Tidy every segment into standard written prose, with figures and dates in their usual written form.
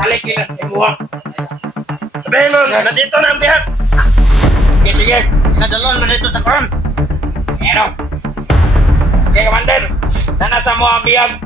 nasalik nila sa imuha. Sabihin mo, nandito na ang bihag. Sige, sige. Nadalon mo dito sa koron. Ano? Okay, Commander. Nanasa mo ang bihag.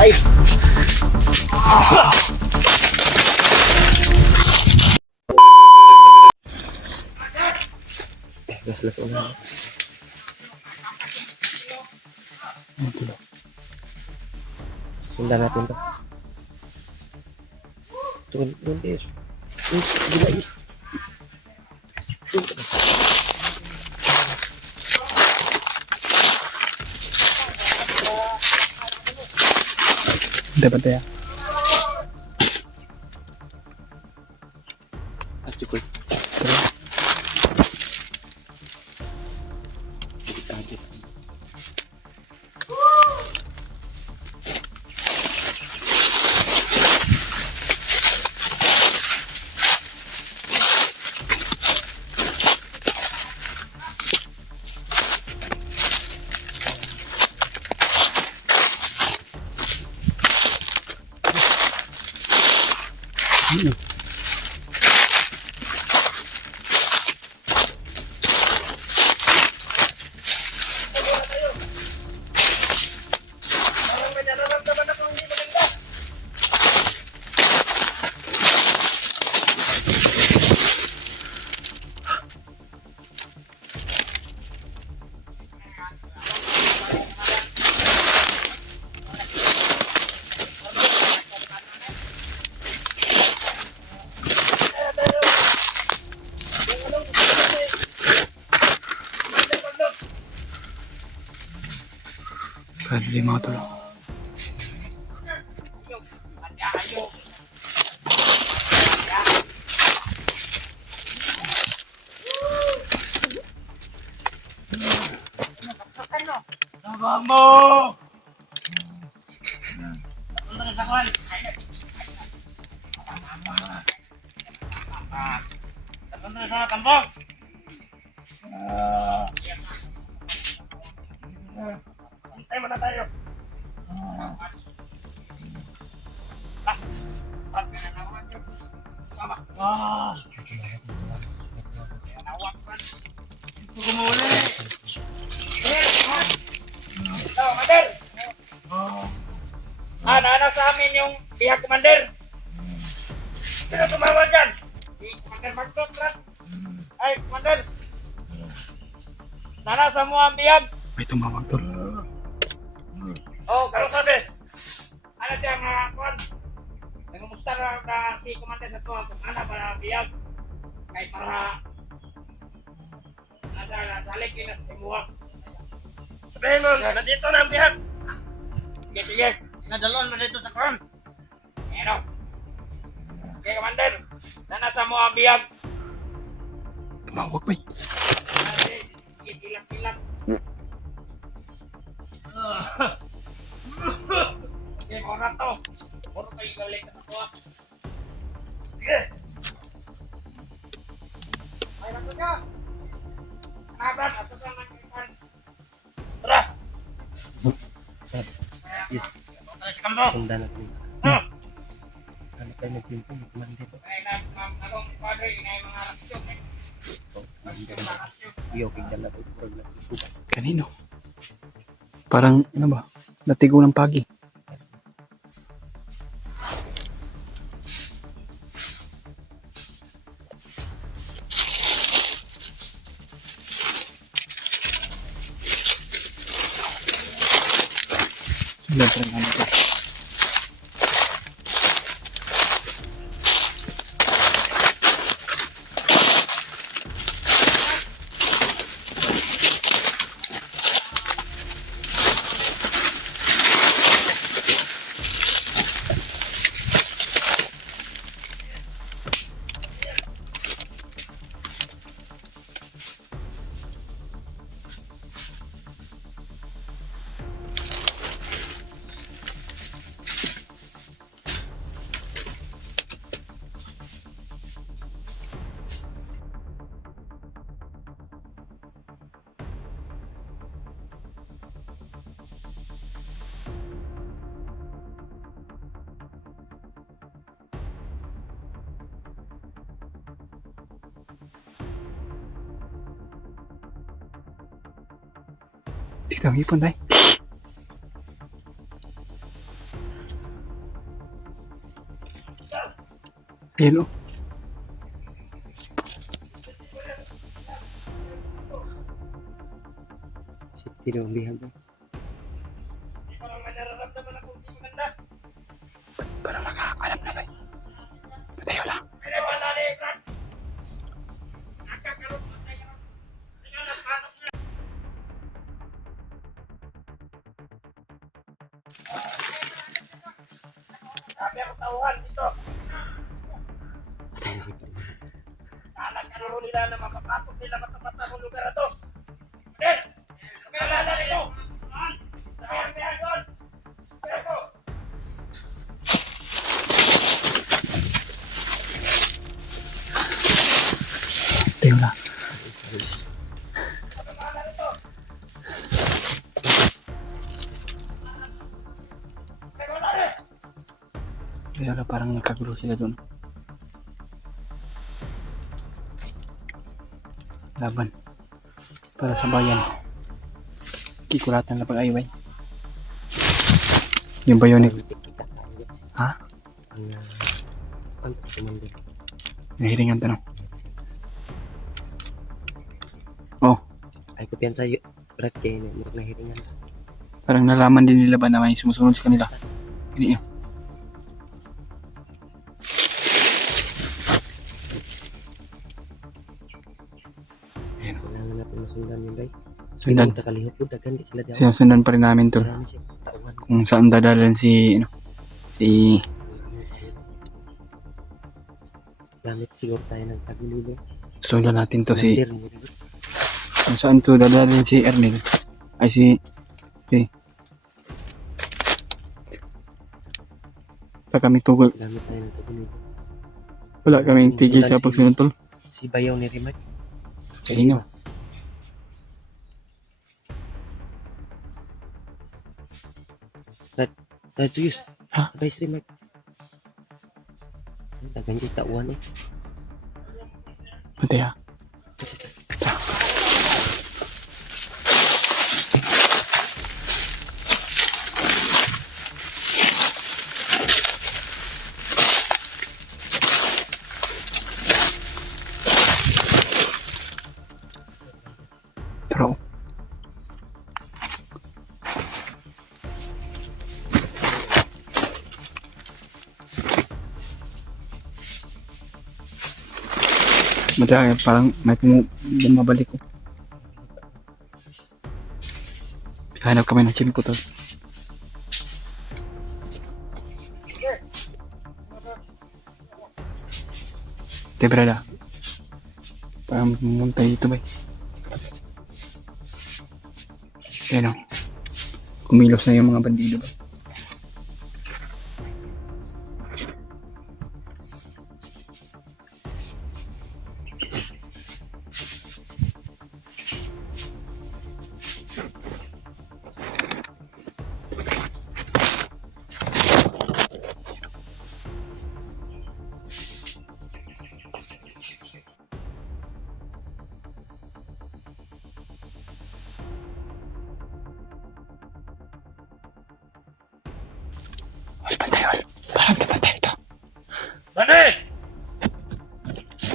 Ay! Gas-las ulang. Ito lang. Sundan natin to. Doon, is. Gila, is. Dapat ya. Pasti cool. Kaget. Kali mga tol. Mo! Punta ka sa kwan. Punta ka sa kampong. Antay mo na tayo. Gumuli. Ito, Commander. Nana sa amin yung bihag, Commander. Sino tumawag dyan? Si Commander Magdot, Brad. Ay, Commander. Nana mo ang bihag. May tumawag tol. Oh, kalau sabi. Ano siya mga kwan? Nangumusta na si Commander sa tuwa kung ano para bihag. Kay para nasalik nila sa imuha. Sabihin mo, nandito na ang bihag. Sige, sige. Nadalon mo dito sa koron. Ano? Okay, Commander. Nanasa mo ang bihag. Tumawag ba? Sige, kilap-kilap. Okay, mga rato. Puro kayo galing sa tuwa. Sige. Ay, rato ka. Brad, ato ka nag-ipan. Tara! Yes. Tara sa kampo. Sundan natin. Hmm. Ano tayo nagpinto? Commander. Ay, akong padre, inay mga rasyon. Commander. Iyo, kigdan na ito. Kanino? Parang ano ba? Latigo ng pagi. Laban naman ito. Dito ang ipon, bay. Ayan o. Safety daw ang bihag. Hindi ko lang nararamdaman akong hindi maganda. Parang nakakakalap na, bay. Patayo lang. Kaya ba nali, Brad? Nakakaroon mo tayo. Tingnan ang patok na. Sabi ako tauhan dito. Patayo kita. Kalagkaro nila na mapapasok nila mata-mata ng lugar na to. Ben! Kalala nito! Sabi ang biyan doon! Pero! Patayo lang. Kalala nito! Pero wala rin! Patayo lang, parang nagkagulo sila doon. Laban. Para sa bayan. Kikulatan na pag-ayway. Yung bionic. Ha? Ang commander. Nahiringan tanong. Oh, Ay ko piyan sa'yo. Brad kayo na nahiringan. parang nalaman din nila ba na may sumusunod sa kanila. Hindi yun. Ayan. Kailangan natin masundan yun, bay. Sundan. Punta kalihot po, dagan di sila daw. Sinusundan pa rin namin tol. Marami siya tauhan. Kung saan dadalan si, si, Gamit siguro tayo ng tagulilo. sundan natin to si, Commander mo, diba? kung saan to dadalan si Ernil. Ay si, pag kami tugol, Gamit tayo ng tagulilo. wala kaming tigil sa pagsunod tol. Si Bayaw ni Rimac. Kanino? Taduyos. Ha? Sabay si Rimac. Dagan yung tauhan eh. Pati ha. Pero, madaya, parang may bumabalik ko. Hanap kami ng chimpo tol. Te brada. Parang pumunta dito ba? Ayan o. Kumilos na yung mga bandido ba? Mas pantay ol. Parang napantay ito. Bani!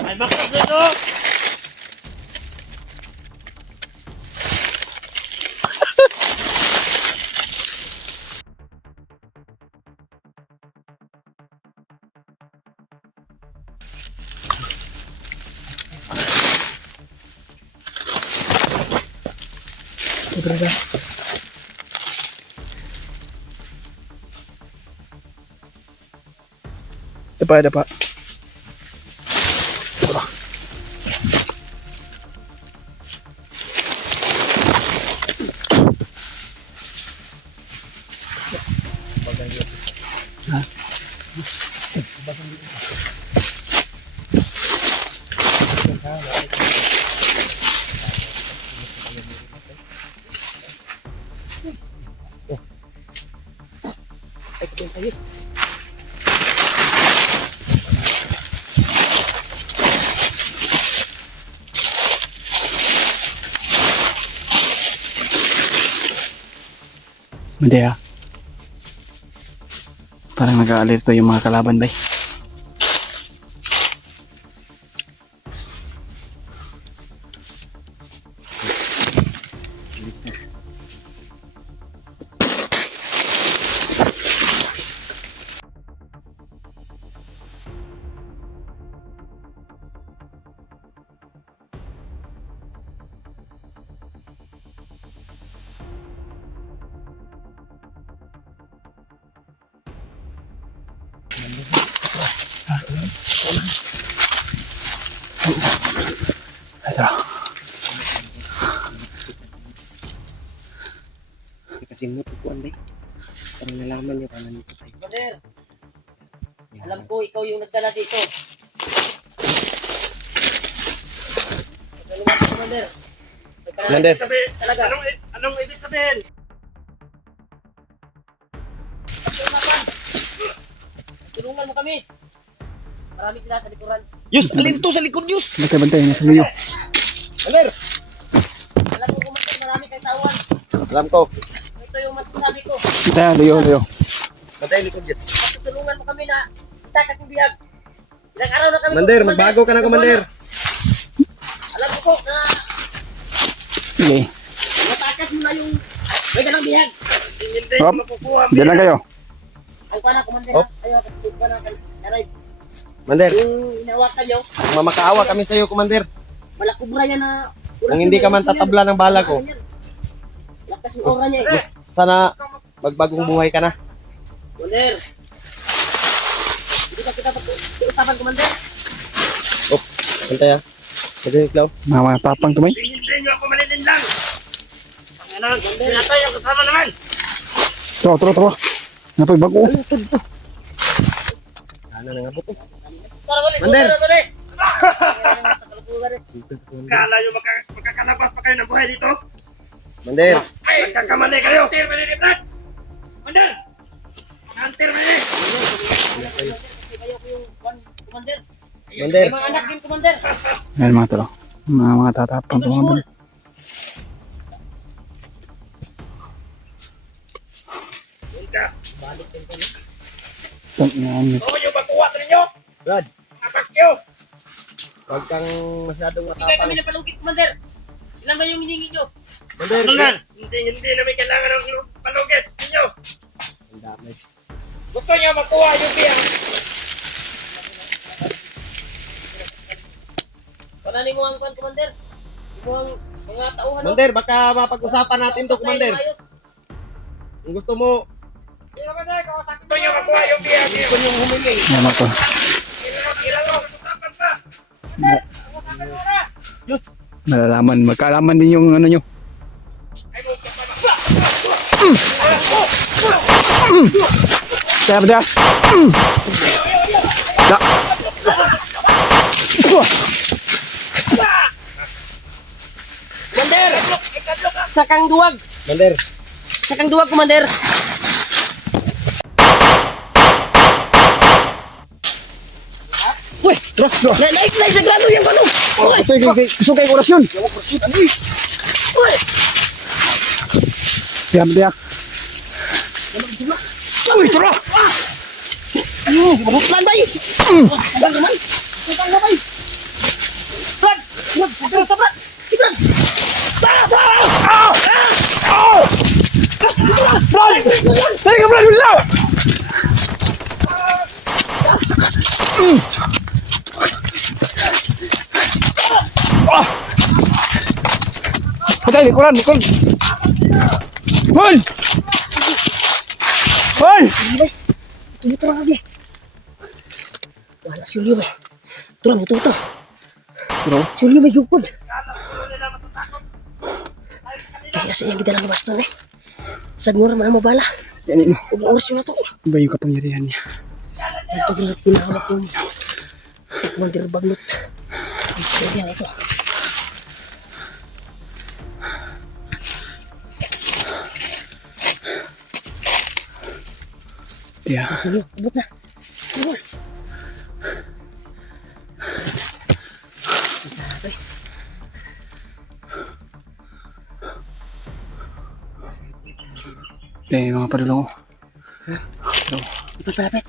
Ay bakit dito! Te brada. Dapa. Ha? Ay, kapin tayo. Hindi ah. Parang nag-aalerto yung mga kalaban bay. Asa? Kasi mo tukuan bay. Parang nalaman niya paano nito tayo. Commander, alam ko ikaw yung nagdala dito. Tulungan ko, Commander. Commander. Talaga. Anong ibig sabihin? Tulungan mo kami. Marami sila sa likuran. Yus, alin to sa likod Yus. Bantay-bantay, nasa luyo. Commander. Alam ko, Commander, marami kay tawan. Alam ko. Ito yung masasabi ko. Kita, luyo. Batay likod Yus. Tulungan mo kami na itakas ng bihag. Ilang araw na kami. Commander, magbago ka na Commander. Alam ko po na Sige. matakas mo na yung may dalang bihag. Hindi Hop. Diyan lang kayo. Ang pana, Commander. Hop. Ayaw, kasi pana, kanay. Commander, Yung inawakan nyo, mamakaawa kami sa iyo Commander. wala kubra yan na... Kung hindi ka man tatabla ng bala ko, Lakas yung aura niya eh. sana magbagong buhay ka na. Commander. Hindi ka kita pag-usapan, Commander. Antay ah. Sige, Klaw. Mga tapang tumay. Hindi nyo ako malilin lang. Panginoon, sinatay ang kasama naman. Tro. Napoy bago. Ano na nga po to? Tara, dali. Commander. Tara, dali. Kala nyo magkakalabas pa kayo ng buhay dito? Commander. Nagkakamali kayo. Hunter, maniliprat. Commander. Hunter, maniliprat. Kayo ko yung Commander. Commander. May mga anak din, Commander. Ayan mga talo. Mga tatapang tumabang. Punta. Balik din kami. Yan. Oo, yung bakuha sa ninyo. Brad, Atak nyo. huwag kang masyadong Bigay matapang. kami ng palungkit, Commander. Ilan ba yung hiningi nyo? Commander. Hindi namin kailangan ng palungkit ninyo. Ang dami. Gusto nyo makuha yung biyang. Pananin mo ang Commander. Mo ang mga tauhan. Commander, baka mapag-usapan natin to, Commander. Kung gusto mo, Gusto nyo makuha yung biyang. gusto nyo humingi. Yan mga talo. Usapan pa. Malalaman. Magkaalaman din yung ano nyo. Siap dia. Da. Commander! Sakang duwag! Commander. Sakang duwag, Commander! Weh, terus. Naik sa grado yung ano! Sugay orasyon. Siap dia. Wih, terus. Buklan ba yun? Hanggang naman! Hanggang naman! Brad! Brad! Brad! Brad! Brad! Tarik ke belakang dulu. Betul, Quran, betul. Hoi. Hoi. Ito lagi. Wala si Ulyo ba? Ito lang, ito. Bro, Si Ulyo may gugod. Kaya sa iyang gidalang baston eh. Sagmura man ang mabala. yan ini. Huwag ang oras yun na to. Iba yung kapangyarihan niya. Ito ginat pinahawak ko. Commander Bagnot. Sige yan ito. Dia. Sige, abot na. Sige. Sabi. Mga padulong ko. Palapit.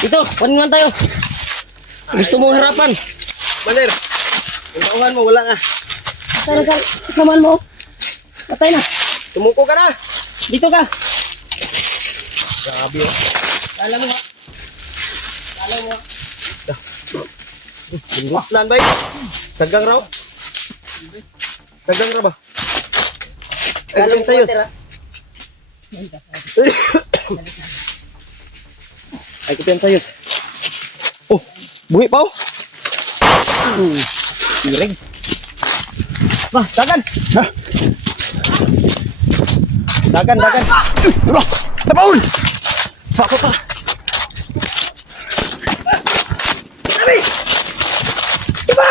Ito, kunin man tayo. Gusto mo harapan? Commander, yung tauhan mo, wala nga. Patay na ka. Kaman mo. Patay na. Tumuko ka na. Dito ka. Grabe oh. Alam mo ha. Alam mo ha. Lan bay. Dagang raw. Dagang ra ba? Ay, sayos. Ay, kupian sayos. Oh, buhi pa oh. Miring. Bah, dagan. Dagan. Napaul! Sako pa. Sabi! Diba?